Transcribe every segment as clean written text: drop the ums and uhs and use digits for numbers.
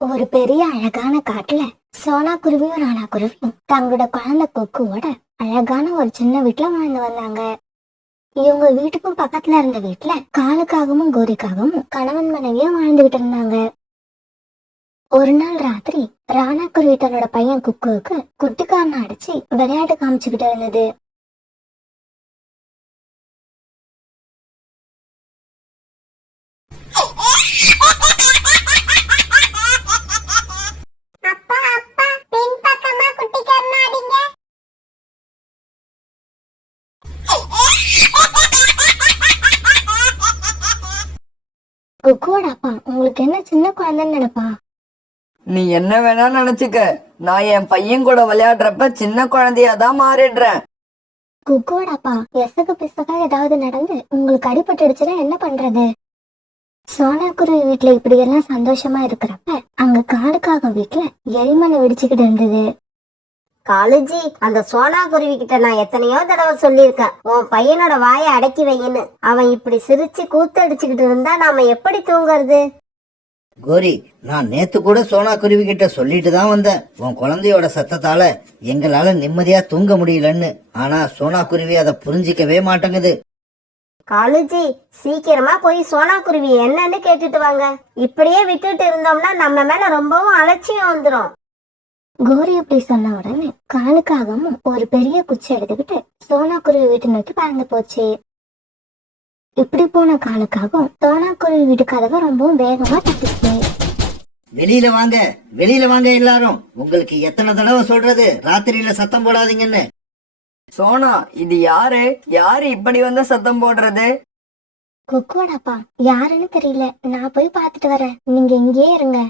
ஒரு பெரிய அழகான காட்டுல சோனா குருவியும் ராணா குருவியும் தங்களோட குழந்தை கொக்குவோட அழகான ஒரு சின்ன வீட்டுல வாழ்ந்து வந்தாங்க. இவங்க வீட்டுக்கும் பக்கத்துல இருந்த வீட்டுல காலுக்காகவும் கோரிக்காகவும் கணவன் மனைவியும் வாழ்ந்துகிட்டு இருந்தாங்க. ஒரு நாள் ராத்திரி ராணா குருவி தன்னோட பையன் குக்குவுக்கு குட்டிக்காரனை அடிச்சு விளையாட்டு காமிச்சுக்கிட்டு இருந்தது. குக்குவோட அப்பா உங்களுக்கு என்ன சின்ன குழந்தைன்னு நினைப்பா. நீ என்ன வேணா நினைச்சுக்க, நான் என் பையன் கூட விளையாடுறப்ப சின்ன குழந்தையாதான் மாறிடுறேன். குக்குவோட அப்பா எசகு பிசகா ஏதாவது நடந்து உங்களுக்கு அடிபட்டுடுச்சுன்னா என்ன பண்றது? சோனா குருவி வீட்டுல இப்படி எல்லாம் சந்தோஷமா இருக்கிறப்ப அங்க காடுக்காக வீட்டுல எரிமலை வெடிச்சுக்கிட்டு இருந்தது. காலுஜி, அந்த சோனா குருவி கிட்ட நான் எத்தனையோ தடவை சொல்லியிருக்கேன், உன் பையனோட வாயை அடக்கி வையின்னு. அவன் இப்படி சிரிச்சு கூத்தடிச்சுக்கிட்டு இருந்தா நாம எப்படி தூங்குறது? கோரி, நான் நேத்து கூட சோனா குருவி கிட்ட சொல்லிட்டு தான் வந்தேன், உன் குழந்தையோட சத்தத்தால எங்களால நிம்மதியா தூங்க முடியலன்னு. ஆனா சோனா குருவி அதை புரிஞ்சிக்கவே மாட்டேங்குது. காலுஜி, சீக்கிரமா போய் சோனா குருவி என்னன்னு கேட்டுட்டு வாங்க. இப்படியே விட்டுட்டு இருந்தோம்னா நம்ம மேல ரொம்பவும் அலட்சியம் வந்துடும். கோரி அப்படி சொன்ன உடனே காலுக்காகவும் ஒரு பெரிய குச்சி எடுத்துக்கிட்டு சோனா குருவி வீட்டு நோக்கி பறந்து போச்சு. இப்படி போன காலுக்காகவும் சோனா குருவி வீட்டு கதவை ரொம்பவும் வேகமா தட்டிச்சு. வெளியில வாங்க, வெளியில வாங்க எல்லாரும். உங்களுக்கு எத்தனை தடவை சொல்றது ராத்திரியில சத்தம் போடாதீங்கன்னு. சோனா, இது யாரு யாரு இப்படி வந்து சத்தம் போடுறது? குக்குவோட அப்பா யாருன்னு தெரியல, நான் போய் பாத்துட்டு வரேன், நீங்க இங்கேயே இருங்க.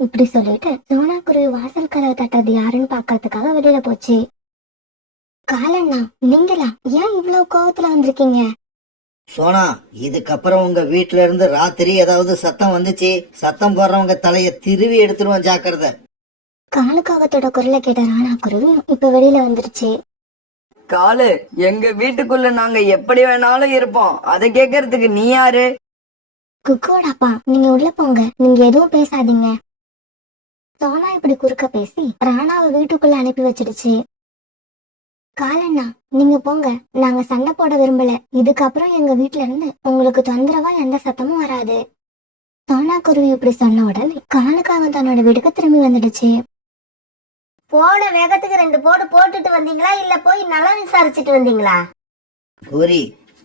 இப்படி சொல்லிட்டு சோனா குருவி வாசல் கதவை தட்டுறது யாருன்னு பாக்கிறதுக்காக வெளியில போச்சு. காலண்ணா, நீங்களா? ஏன் இவ்வளவு கோவத்துல வந்திருக்கீங்க? சோனா, இதுக்கப்புறம் உங்க வீட்டுல இருந்து ராத்திரி ஏதாவது சத்தம் வந்துச்சு, சத்தம் போடுறவங்க தலைய திருவி எடுத்துருவோம், ஜாக்கிரதை. காலுக்காகத்தோட குரலை கேட்ட ராணா குருவி இப்ப வெளியில வந்துருச்சு. காலு, எங்க வீட்டுக்குள்ள நாங்க எப்படி வேணாலும் இருப்போம், அதை கேக்குறதுக்கு நீ யாரு? குக்குவோட அப்பா, நீங்க உள்ள போங்க, நீங்க எதுவும் பேசாதீங்க. சோனா இப்படி குறுக்க பேசி ராணாவை வீட்டுக்குள்ள அனுப்பி வச்சிடுச்சு. காலண்ணா, நீங்க போங்க, நாங்க சண்டை போட விரும்பல. இதுக்கப்புறம் எங்க வீட்டுல இருந்து உங்களுக்கு தொந்தரவா எந்த சத்தமும் வராது. சோனா குருவி இப்படி சொன்ன உடனே காலுக்காக தன்னோட வீட்டுக்கு திரும்பி வந்துடுச்சு. போன வேகத்துக்கு 2 போடு போட்டுட்டு வந்தீங்களா, இல்ல போய் நல்லா விசாரிச்சுட்டு வந்தீங்களா? கோரி,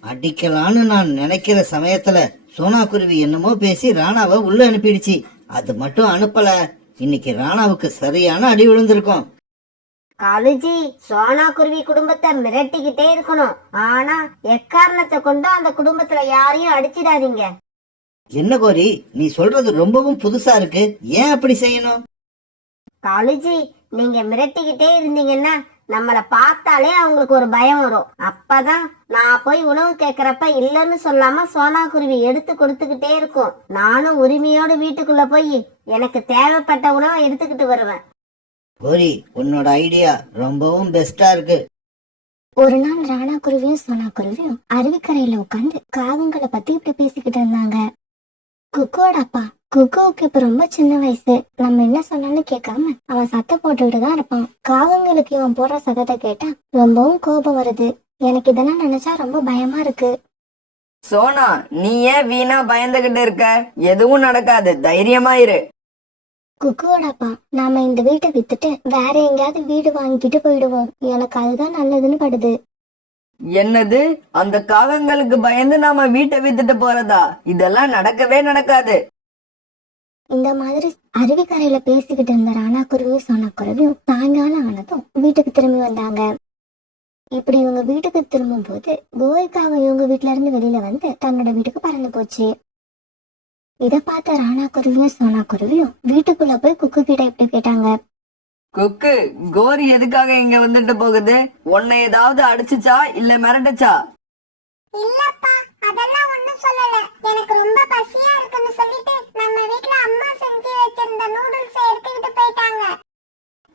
அடிக்கலான்னு நான் நினைக்கிற சமயத்துல சோனா குருவி என்னமோ பேசி ராணாவை உள்ள அனுப்பிடுச்சு. அது மட்டும் அனுப்பல, இன்னைக்கு ராணாவுக்கு சரியான அடி விழுந்திருக்கும். காலுஜி, சோனா குருவி குடும்பத்தை மிரட்டிக்கிட்டே இருக்கணும். ஆனா எக்காரணத்தை கொண்டு அந்த குடும்பத்துல யாரையும் அடிச்சிடாதீங்க. என்ன கோரி, நீ சொல்றது ரொம்பவும் புதுசா இருக்கு, ஏன் அப்படி செய்யணும்? காலுஜி, நீங்க மிரட்டிக்கிட்டே இருந்தீங்கன்னா நம்மள பார்த்தாலே அவங்களுக்கு ஒரு பயம் வரும். அப்பதான் நான் போய் உணவு கேக்குறப்ப இல்லன்னு சொல்லாம சோனா குருவி எடுத்து கொடுத்துக்கிட்டே இருக்கும். நானும் உரிமையோடு வீட்டுக்குள்ள போய் எனக்கு தேவைப்பட்ட உணவை எடுத்துக்கிட்டு வருவேன். கோரி, உன்னோட ஐடியா ரொம்பவும் பெஸ்டா இருக்கு. ஒரு நாள் ராணா குருவியும் சோனா குருவியும் அருவிக்கரையில உட்காந்து காகங்களை பத்தி இப்படி பேசிக்கிட்டு இருந்தாங்க. குக்குவோட அப்பா, குக்குவுக்கு இப்ப ரொம்ப சின்ன வயசு, நம்ம என்ன சொன்னாலும் கேட்காம அவன் சத்தம் போட்டுக்கிட்டு தான் இருப்பான். காகங்களுக்கு இவன் போடுற சத்தத்தை கேட்டா ரொம்பவும் கோபம் வருது. எனக்கு இதெல்லாம் நினைச்சா ரொம்ப பயமா இருக்கு. சோனா, நீ ஏன் வீணா பயந்துகிட்டு இருக்க? எதுவும் நடக்காது, தைரியமா இரு. குக்குவோட அப்பா, நாம இந்த வீட்டை வித்துட்டு வேற எங்கேயாவது வீடு வாங்கிட்டு போயிடுவோம், எனக்கு அதுதான் நல்லதுன்னு படுது. என்னது? அந்த காகங்களுக்கு பயந்து நாம வீட்டை வித்துட்டு போறதா? இதெல்லாம் நடக்கவே நடக்காது. இந்த மாதிரி அருவிக்கரையில பேசிக்கிட்டு இருந்த ராணா குருவியும் சோனா குருவியும் சாயங்காலம் ஆனதும் வீட்டுக்கு திரும்பி வந்தாங்க. இப்படி இவங்க வீட்டுக்கு திரும்பும் போது கோரிக்காக இவங்க வீட்டுல இருந்து வெளியில வந்து தன்னோட வீட்டுக்கு பறந்து போச்சு. இத பார்த்த ராணா குருவியும் சோனா குருவியும் வீட்டுக்குள்ள போய் குக்கு கிட்ட இப்படி கேட்டாங்க. குக்கு, கோரி எதுக்காக இங்க வந்துட்டு போகுது? உன்னை ஏதாவது அடிச்சுச்சா இல்ல மிரட்டுச்சா? இல்லப்பா, அதெல்லாம் ஒண்ணும் சொல்லல. எனக்கு ரொம்ப பசியா இருக்குன்னு சொல்லிட்டு நம்ம வீட்ல அம்மா செஞ்சு வச்சிருந்த நூடுல்ஸ் எடுத்துக்கிட்டு போயிட்டாங்க.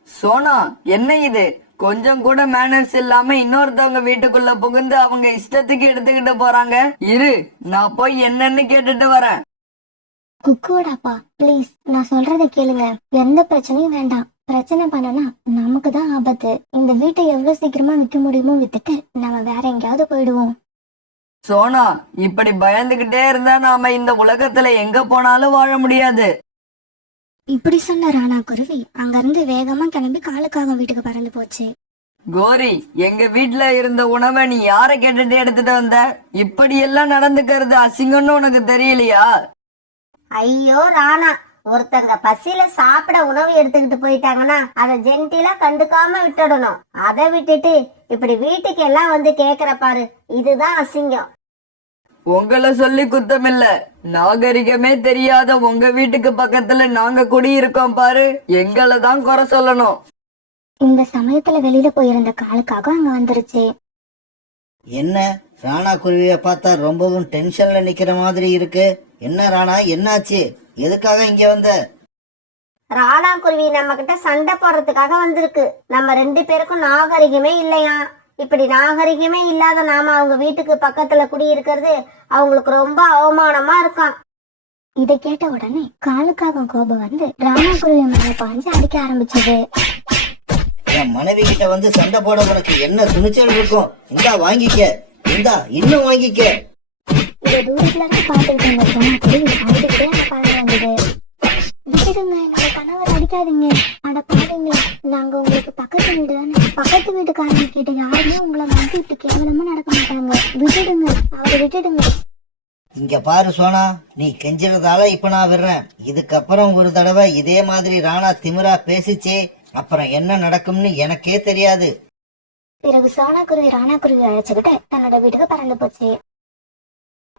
சோனா, என்ன இது? கொஞ்சம் கூட மேனர்ஸ் இல்லாம இன்னொருத்தவங்க வீட்டுக்குள்ள புகுந்து அவங்க இஷ்டத்துக்கு எடுத்துக்கிட்டு போறாங்க. இரு, நான் போய் என்னன்னு கேட்டுட்டு வரேன். குக்குவோட அப்பா ப்ளீஸ் நான் சொல்றத கேளுங்க. எந்த பிரச்சனையும் வேண்டாம். பிரச்சனை பண்ணனா நமக்கு தான் ஆபத்து. இந்த வீட்டை எவ்வளவு சீக்கிரமா விற்க முடியுமோ வித்துட்டு நம்ம வேற எங்கேயாவது போயிடுவோம். சோனா, இப்படி பயந்துகிட்டே இருந்தா நாம இந்த உலகத்துல எங்க போனாலும் வாழ முடியாது. இப்படி சொன்ன ராணா குருவி அங்கிருந்து வேகமா கிளம்பி காலுக்காக வீட்டுக்கு பறந்து போச்சு. கோரி, எங்க வீட்ல இருந்த உணவை நீ யார கேட்டுட்டு எடுத்துட்டு வந்த? இப்படி எல்லாம் நடந்துக்கிறது அசிங்கம்னு உனக்கு தெரியலையா? ஐயோ ராணா, ஒருத்தங்க பசியில சாப்பிட உணவு எடுத்துக்கிட்டு போயிட்டாங்கன்னா அதை ஜென்டிலா கண்டுக்காம விட்டுடணும். அதை விட்டுட்டு இப்படி வீட்டுக்கு எல்லாம் வந்து கேக்குற பாரு, இதுதான் அசிங்கம். உங்களை சொல்லி குத்தமில்ல, நாகரிகமே தெரியாத உங்க வீட்டுக்கு பக்கத்துல நாங்க குடியிருக்கோம் பாரு, எங்களை தான் குறை சொல்லணும். இந்த சமயத்துல வெளியில போயிருந்த காலுக்காக அங்க வந்துருச்சு. என்ன ராணா குருவியை பார்த்தா ரொம்பவும் டென்ஷன்ல நிக்கிற மாதிரி இருக்கு. என்ன ராணா, என்னாச்சு? எதுக்காக இங்க வந்த? ராணா குருவி நம்ம கிட்ட சண்டை போடுறதுக்காக வந்திருக்கு. நம்ம 2 பேருக்கும் நாகரிகமே இல்லையா. இப்படி நாகரிகமே இல்லாத நாம அவங்க வீட்டுக்கு பக்கத்துல குடியிருக்கிறது அவங்களுக்கு ரொம்ப அவமானமா இருக்காம். இதை கேட்ட உடனே காலுக்காக கோபம் வந்து ராணா குருவி மேல பாஞ்சு அடிக்க ஆரம்பிச்சது. என் மனைவி கிட்ட வந்து சண்டை போட உனக்கு என்ன துணிச்சல் இருக்கும்? இந்தா வாங்கிக்க, இந்தா இன்னும் வாங்கிக்க. இதை தூரத்துல இருந்து பாத்துக்கிட்டு இருந்த ராணா குருவி அழுதுகிட்டே அந்த பாருங்க வந்தது. விட்டுடுங்க, என்னோட கணவர் அடிக்காதீங்க. அட பாருங்க, நாங்க உங்களுக்கு பக்கத்து வீடு தானே. பக்கத்து வீட்டுக்காரங்க கிட்ட யாருமே உங்களை வந்து இப்படி கேவலமா நடக்க மாட்டாங்க. விட்டுடுங்க, அவரை விட்டுடுங்க. இங்க பாரு சோனா, நீ கெஞ்சுறதால இப்ப நான் விடுறேன். இதுக்கப்புறம் ஒரு தடவை இதே மாதிரி ராணா திமிரா பேசிச்சே, அப்புறம் என்ன நடக்கும்னு எனக்கே தெரியாது. பிறகு சோனா குருவி ராணா குருவி அழைச்சுக்கிட்டு தன்னோட வீட்டுக்கு பறந்து போச்சு.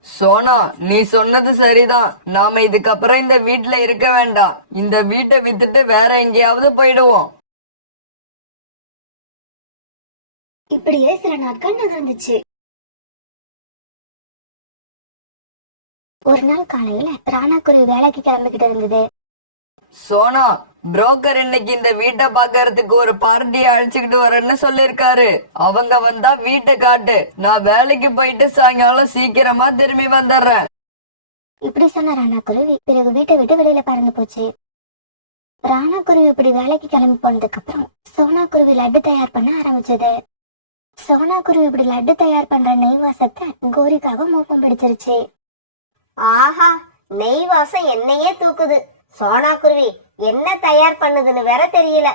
சோனா, நீ சொன்னது சரிதான். நாம இதுக்கப்புறம் இந்த வீட்ல இருக்க வேண்டாம். இந்த வீட்டை வித்துட்டு வேற எங்கேயாவது போயிடுவோம். இப்படியே சில நாட்கள் நகர்ந்துச்சு. ஒரு நாள் காலையில ராணா குருவி வேலைக்கு கிளம்பிக்கிட்டு இருந்தது. சோனா, புரோக்கர் இன்னைக்கு இந்த வீட்டை பாக்கறதுக்கு ஒரு பார்ட்டியை அழைச்சுக்கிட்டு வரேன்னு சொல்லிருக்காரு. அவங்க வந்தா வீட்டை காட்டு, நான் வேலைக்கு போயிட்டு சாயங்காலம் சீக்கிரமா திரும்பி வந்துடுறேன். இப்படி சொன்ன ராணா குருவி பிறகு வீட்டை விட்டு வெளியில பறந்து போச்சு. ராணா குருவி இப்படி வேலைக்கு கிளம்பி போனதுக்கு அப்புறம் சோனா குருவி லட்டு தயார் பண்ண ஆரம்பிச்சது. சோனா குருவி இப்படி லட்டு தயார் பண்ற நெய் வாசத்தை கோரிக்காக மோப்பம் பிடிச்சிருச்சு. ஆஹா, நெய் வாசம் என்னையே தூக்குது. சோனா குருவி என்ன தயார் பண்ணுதுன்னு வேற தெரியல.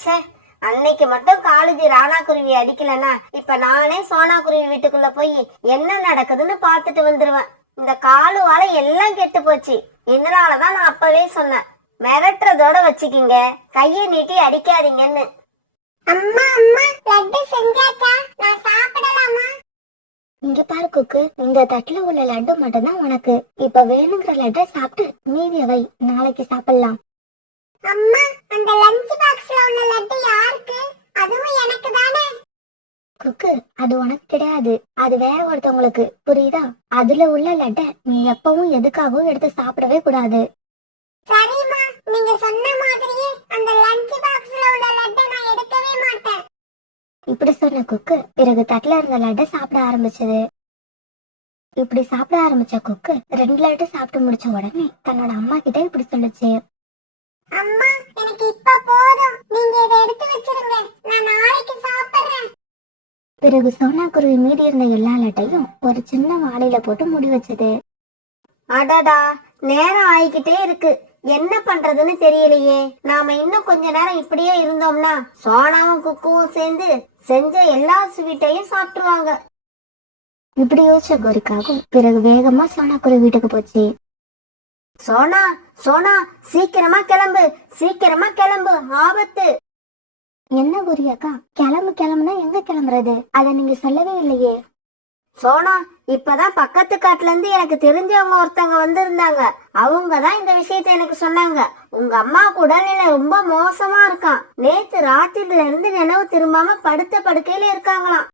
ச்சே, அன்னைக்கு மட்டும் காலேஜ் ராணா குருவி அடிக்கலன்னா இப்ப நானே சோனா குருவி வீட்டுக்குள்ள போய் என்ன நடக்குதுன்னு பாத்துட்டு வந்துருவேன். இந்த காலுவால எல்லாம் கெட்டு போச்சு. இதனாலதான் நான் அப்பவே சொன்னேன், மிரட்டுறதோட வச்சுக்கிங்க, கையை நீட்டி அடிக்காதீங்கன்னு. அம்மா அம்மா, லட்டு செஞ்சாச்சா? நான் சாப்பிடலாமா? இங்க பாரு குக்கு, இந்த தட்டுல உள்ள லட்டு மட்டும்தான் உனக்கு. இப்ப வேணுங்கிற லட்டை சாப்பிட்டு மீதியை வை, நாளைக்கு சாப்பிடலாம். அம்மா, அந்த லஞ்ச் பாக்ஸ்ல உள்ள லட்டு யாருக்கு? அதுவும் எனக்கு தானே? குக்கு, அது உனக்கு கிடையாது, அது வேற ஒருத்தவங்களுக்கு, புரியுதா? அதுல உள்ள லட்டை நீ எப்பவும் எதுக்காகவும் எடுத்து சாப்பிடவே கூடாது. சரிம்மா, நீங்க சொன்ன மாதிரியே அந்த லஞ்ச் பாக்ஸ்ல உள்ள லட்டை நான் எடுக்கவே மாட்டேன். இப்படி சொன்ன குக்கு பிறகு தட்டுல இருந்த லட்டை சாப்பிட ஆரம்பிச்சது. இப்படி சாப்பிட ஆரம்பிச்ச குக்கு 2 லட்டு சாப்பிட்டு முடிச்ச உடனே தன்னோட அம்மா கிட்ட இப்படி சொல்லுச்சு. அம்மா, எனக்கு இப்ப போதும். நீங்க இதை எடுத்து வச்சிருங்க, நான் நாளைக்கு சாப்பிடுறேன். பிறகு சோனா குருவி மீதி இருந்த எல்லா லட்டையும் ஒரு சின்ன வாளியில போட்டு மூடி வச்சது. அடடா, நேரம் ஆயிக்கிட்டே இருக்கு. என்ன பண்றதுன்னு தெரியலையே. நாம இன்னும் கொஞ்ச நேரம் இப்படியே இருந்தோம்னா சோனாவும் குக்குவும் சேர்ந்து செஞ்ச எல்லா ஸ்வீட்டையும் சாப்பிட்டுருவாங்க. இப்படி யோசிச்ச கோரிக்காகும் பிறகு வேகமா சோனா குருவி வீட்டுக்கு போச்சு. சோனா சோனா, சீக்கிரமா கிளம்பு, சீக்கிரமா கிளம்பு, ஆபத்து. என்ன கோரியாக்கா, கிளம்புனா எங்க கிளம்புறது? அத நீங்க சொல்லவே இல்லையே. சோனா, இப்பதான் பக்கத்து காட்டுல இருந்து எனக்கு தெரிஞ்சவங்க ஒருத்தவங்க வந்திருந்தாங்க. அவங்கதான் இந்த விஷயத்த எனக்கு சொன்னாங்க. உங்க அம்மாவுக்கு உடல்நிலை ரொம்ப மோசமா இருக்கான். நேத்து ராத்திரில இருந்து நினைவு திரும்பாம படுத்த படுக்கையில இருக்காங்களாம்.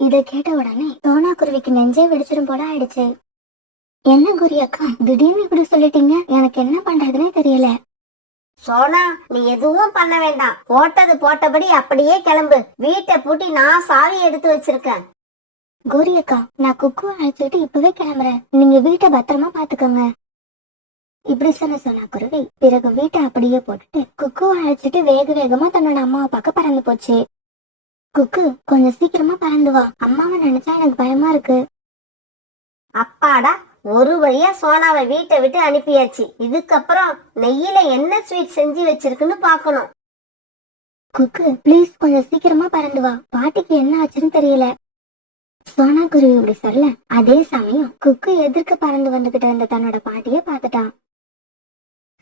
இத கேட்ட உடனே சோனா குருவிக்கு நெஞ்சே வெடிச்சிடும் போல ஆயிடுச்சு. என்ன கோரியாக்கா, திடீர்னு இப்படி சொல்லிட்டீங்க, எனக்கு என்ன பண்றதுன்னே தெரியல. சோனா, நீ எதுவும் பண்ண வேண்டாம். போட்டது போட்டபடி அப்படியே கிளம்பு. வீட்டை பூட்டி நான் சாவி எடுத்து வச்சிருக்கேன். கோரியக்கா, நான் குக்குவை அழைச்சிட்டு இப்பவே கிளம்புறேன். நீங்க வீட்டை பத்திரமா பாத்துக்கோங்க. இப்படி சொன்ன குருவி பிறகு வீட்டை அப்படியே போட்டுட்டு குக்குவை அழைச்சிட்டு வேக வேகமா தன்னோட அம்மாவை பார்க்க பறந்து போச்சு. குக்கு, கொஞ்சம் சீக்கிரமா பறந்து வா, அம்மாவை நினைச்சா எனக்கு பயமா இருக்கு. அப்பாடா, ஒரு வழியா சோனாவை வீட்டை விட்டு அனுப்பியாச்சு. இதுக்கப்புறம் நெய்யில என்ன ஸ்வீட் செஞ்சு வச்சிருக்குன்னு பாக்கணும். குக்கு ப்ளீஸ் கொஞ்சம் சீக்கிரமா பறந்து வா, பாட்டிக்கு என்ன ஆச்சுன்னு தெரியல. சோனா குருவி இப்படி சொல்ல அதே சமயம் குக்கு எதிர்க்க பறந்து வந்துகிட்டு இருந்த தன்னோட பாட்டிய பாத்துட்டான்.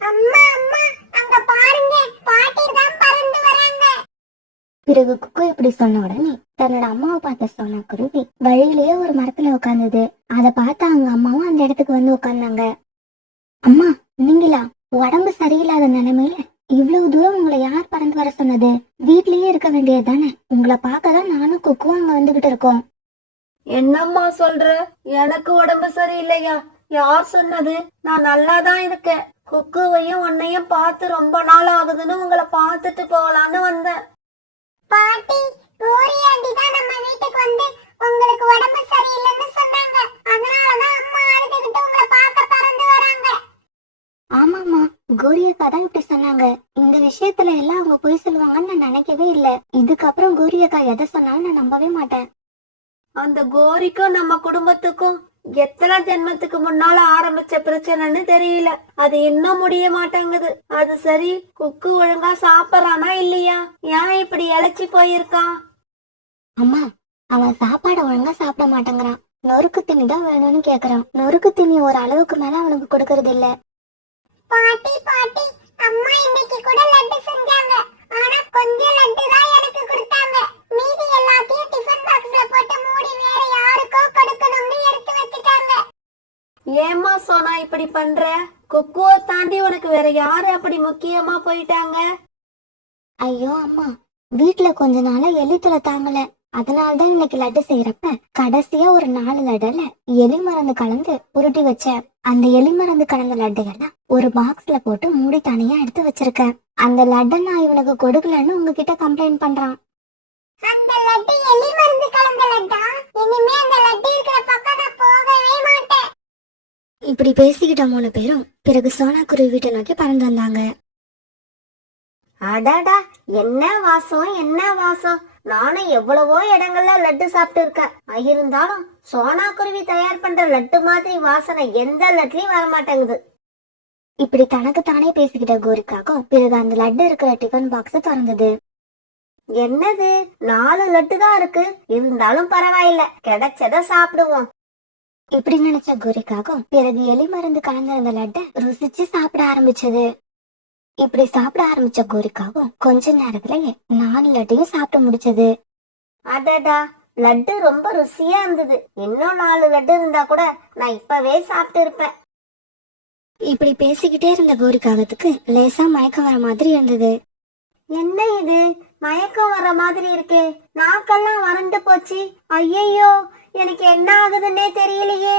அம்மா அம்மா, அங்க பாருங்க, பாட்டி தான் பறந்து வராங்க. பிறகு குக்கு இப்படி சொன்ன உடனே தன்னோட அம்மாவை பார்த்த சோனா குருவி வழியிலேயே ஒரு மரத்துல உட்கார்ந்தது. அதை பார்த்து அவங்க அம்மாவும் அந்த இடத்துக்கு வந்து உட்கார்ந்தாங்க. அம்மா, நீங்களா? உடம்பு சரியில்லாத நிலைமையில இவ்வளவு தூரம் உங்களை யார் பறந்து வர சொன்னது? வீட்லயே இருக்க வேண்டியது தானே? உங்களை பார்க்கதான் நானும் குக்கும் அங்க வந்துகிட்டு இருக்கோம். என்னம்மா சொல்ற? எனக்கு உடம்பு சரியில்லையா? யார் சொன்னது? நான் நல்லாதான் இருக்கேன். குக்குவையும் உன்னையும் பார்த்து ரொம்ப நாள் ஆகுதுன்னு உங்களை பார்த்துட்டு போகலான்னு வந்தேன். பாட்டி, கோரி ஆண்டி தான் நம்ம வீட்டுக்கு வந்து உங்களுக்கு உடம்பு சரியில்லைன்னு சொன்னாங்க. அதனாலதான் அம்மா அழுதுகிட்டு உங்களை பார்க்க பறந்து வராங்க. ஆமாம்மா, கோரியக்கா தான் இப்படி சொன்னாங்க. இந்த விஷயத்துல எல்லாம் அவங்க பொய் சொல்லுவாங்கன்னு நான் நினைக்கவே இல்லை. இதுக்கப்புறம் கோரியக்கா எதை சொன்னாலும் நான் நம்பவே மாட்டேன். அந்த கோரிக்கும் நம்ம குடும்பத்துக்கும் எத்தனை ஜென்மத்துக்கு முன்னால ஆரம்பிச்ச பிரச்சனைன்னு தெரியல. அது இன்னும் முடிய மாட்டேங்குது. அது சரி, குக்கு ஒழுங்கா சாப்பிடறானா இல்லையா? ஏன் இப்படி இழைச்சி போயிருக்கான்? அம்மா, அவன் சாப்பாடை ஒழுங்கா சாப்பிட மாட்டேங்கிறான். நொறுக்கு தண்ணி தான் வேணும்னு கேக்குறான். நொறுக்கு தண்ணி ஒரு அளவுக்கு மேல அவனுக்கு கொடுக்கறது இல்ல. பாட்டி பாட்டி, அம்மா இன்னைக்கு கூட லட்டு செஞ்சாங்க. ஆனா கொஞ்சம் லட்டு தான் எனக்கு கொடுத்தாங்க. மீதி எல்லாத்தையும் டிஃபன் பாக்ஸ்ல போட்டு மூடி வேற யாருக்கோ கொடுக்கணும்னு எடுத்து வச்சிட்டாங்க. ஏம்மா சோனா இப்படி பண்ற? குக்குவை தாண்டி உனக்கு வேற யாரு அப்படி முக்கியமா போயிட்டாங்க? ஐயோ அம்மா, வீட்டுல கொஞ்ச நாளா எலித்தொலை தாங்கல. அதனாலதான் இன்னைக்கு லட்டு செய்யறப்ப கடைசியா ஒரு 4 லட்டுல எலி மருந்து கலந்து உருட்டி வச்சேன். அந்த எலி மருந்து கலந்த லட்டையெல்லாம் ஒரு பாக்ஸ்ல போட்டு மூடி தனியா எடுத்து வச்சிருக்கேன். அந்த லட்டை நான் இவனுக்கு கொடுக்கலன்னு உங்ககிட்ட கம்ப்ளைண்ட் பண்றான். அந்த லட்டு எலி மருந்து கலந்த லட்டா? இனிமே அந்த லட்டு இருக்கிற பக்கம் நான் போகவே மாட்டேன். இப்படி பேசிக்கிட்ட 3 பேரும் பிறகு சோனா குருவி வீட்டை நோக்கி பறந்து வந்தாங்க. அடடா, என்ன வாசம், என்ன வாசம்! நானும் எவ்வளவோ இடங்கள்ல லட்டு சாப்பிட்டு இருக்கேன். இருந்தாலும் சோனா குருவி தயார் பண்ற லட்டு மாதிரி வாசனை எந்த லட்லயும் வர மாட்டேங்குது. இப்படி தனக்கு தானே பேசிக்கிட்ட கோரிக்காகும் பிறகு அந்த லட்டு இருக்கிற டிஃபன் பாக்ஸ் திறந்தது. என்னது, 4 லட்டு தான் இருக்கு. இருந்தாலும் பரவாயில்ல, கிடைச்சத சாப்பிடுவோம். இப்படி நினைச்ச கோரிக்காகும் பிறகு எலி மருந்து கலந்திருந்த லட்டை ருசிச்சு சாப்பிட ஆரம்பிச்சது. இப்படி சாப்பிட ஆரம்பிச்ச கோரிக்காவும் கொஞ்ச நேரத்திலேயே 4 லட்டையும் சாப்பிட முடிச்சது. அடடா, லட்டு ரொம்ப ருசியா இருந்தது. இன்னும் 4 லட்டு இருந்தா கூட நான் இப்பவே சாப்பிட்டு இருப்பேன். இப்படி பேசிக்கிட்டே இருந்த கோரிக்காகத்துக்கு லேசா மயக்கம் வர மாதிரி இருந்தது. என்ன இது, மயக்கம் வர மாதிரி இருக்கே? நாக்கெல்லாம் வறண்டு போச்சு. ஐயையோ, எனக்கு என்ன ஆகுதுன்னே தெரியலையே.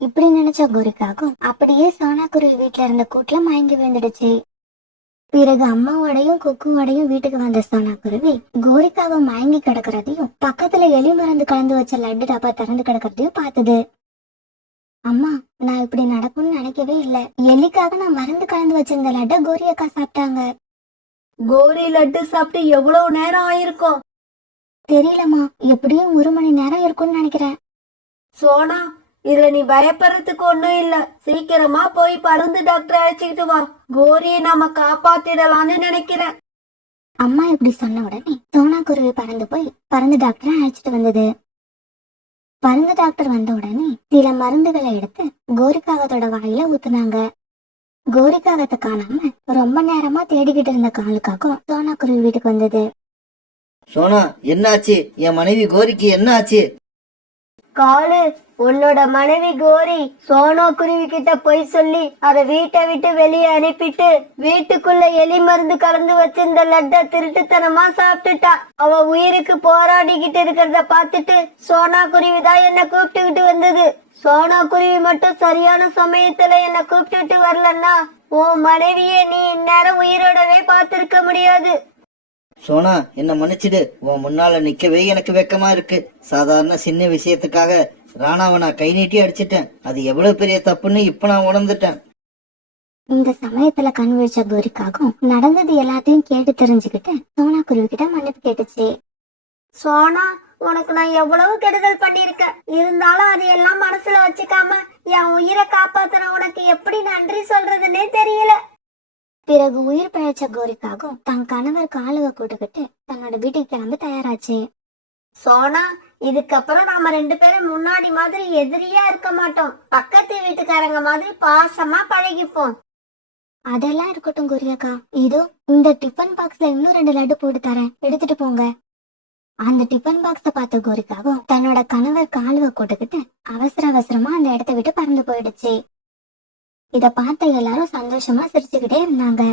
இப்படி நினைச்ச கோரிக்காகும் அப்படியே சோனா குருவி வீட்டுல இருந்த கூட்டுல மயங்கி விழுந்துடுச்சு. பிறகு அம்மாவோடையும் குக்குவோடையும் வீட்டுக்கு வந்த சோனா குருவி கோரிக்காக மயங்கி கிடக்கிறதையும் பக்கத்துல எலி மருந்து கலந்து வச்ச லட்டு டப்பா திறந்து கிடக்கிறதையும் பார்த்தது. அம்மா, நான் இப்படி நடக்கும்னு நினைக்கவே இல்லை. எலிக்காக நான் மருந்து கலந்து வச்சிருந்த லட்டை கோரி அக்கா சாப்பிட்டாங்க. கோரி லட்டு சாப்பிட்டு எவ்வளவு நேரம் ஆயிருக்கும்? தெரியலம்மா, எப்படியும் 1 மணி நேரம் இருக்கும்னு நினைக்கிறேன். சோனா, இதுல நீ பயப்படுறதுக்கு ஒண்ணும் இல்ல. சீக்கிரமா போய் பருந்து டாக்டர் அழைச்சிக்கிட்டு வா. கோரியை நாம காப்பாத்திடலாம்னு நினைக்கிறேன். அம்மா இப்படி சொன்ன உடனே சோனா குருவி பறந்து போய் பருந்து டாக்டரை அழைச்சிட்டு வந்தது. பருந்து டாக்டர் வந்த உடனே சில மருந்துகளை எடுத்து கோரிக்காகத்தோட வாயில ஊத்துனாங்க. கோரிக்காகத்தை காணாம ரொம்ப நேரமா தேடிக்கிட்டு இருந்த காலுக்காகவும் சோனா குருவி வீட்டுக்கு வந்தது. சோனா, என்னாச்சு? என் மனைவி கோரிக்கு என்ன ஆச்சு? காலு, உன்னோட மனைவி கோரி சோனா குருவி கிட்ட போய் சொல்லி அத வீட்டை விட்டு வெளியே அனுப்பிட்டு வீட்டுக்குள்ள எலி மருந்து கலந்து வச்சிருந்த லட்ட திருட்டுத்தனமா சாப்பிட்டுட்டா. அவ உயிருக்கு போராடிக்கிட்டு இருக்கிறத பார்த்துட்டு சோனா குருவி தான் என்ன கூப்பிட்டுக்கிட்டு வந்தது. சோனா குருவி மட்டும் சரியான சமயத்துல என்ன கூப்பிட்டுட்டு வரலன்னா உன் மனைவியை நீ இந்நேரம் உயிரோடவே பார்த்திருக்க முடியாது. சோனா, என்ன மன்னிச்சிடு. உன் முன்னால நிக்கவே எனக்கு வெக்கமா இருக்கு. சாதாரண சின்ன விஷயத்துக்காக ராணாவை நான் கை நீட்டி அடிச்சிட்டேன். அது எவ்வளவு பெரிய தப்புன்னு இப்ப நான் உணர்ந்துட்டேன். இந்த சமயத்துல கண் விழிச்ச கோரிக்காகவும் நடந்தது எல்லாத்தையும் கேட்டு தெரிஞ்சுக்கிட்டு சோனா குருவி கிட்ட மன்னிப்பு கேட்டுச்சு. சோனா, உனக்கு நான் எவ்வளவு கெடுதல் பண்ணிருக்கேன். இருந்தாலும் அதையெல்லாம் மனசுல வச்சுக்காம என் உயிரை காப்பாத்துற உனக்கு எப்படி நன்றி சொல்றதுன்னே தெரியல. பிறகு உயிர் பிழைச்ச கோரிக்காகவும் தன் கணவர் காலுவை கூட்டுக்கிட்டு தன்னோட வீட்டுக்கு கிளம்பி தயாராச்சு. சோனா, இதுக்கப்புறம் நாம 2 பேரும் முன்னாடி மாதிரி எதிரியா இருக்க மாட்டோம். பக்கத்து வீட்டுக்காரங்க மாதிரி பாசமா பழகிப்போம். அதெல்லாம் இருக்கட்டும் கோரியாக்கா, இதோ இந்த டிஃபன் பாக்ஸ்ல இன்னும் 2 லட்டு போட்டு தரேன், எடுத்துட்டு போங்க. அந்த டிஃபன் பாக்ஸ பார்த்த கோரிக்காகவும் தன்னோட கணவர் காலுவை கூட்டுக்கிட்டு அவசர அவசரமா அந்த இடத்த விட்டு பறந்து போயிடுச்சு. இத பார்த்த எல்லாரும் சந்தோஷமா சிரிச்சுக்கிட்டே இருந்தாங்க.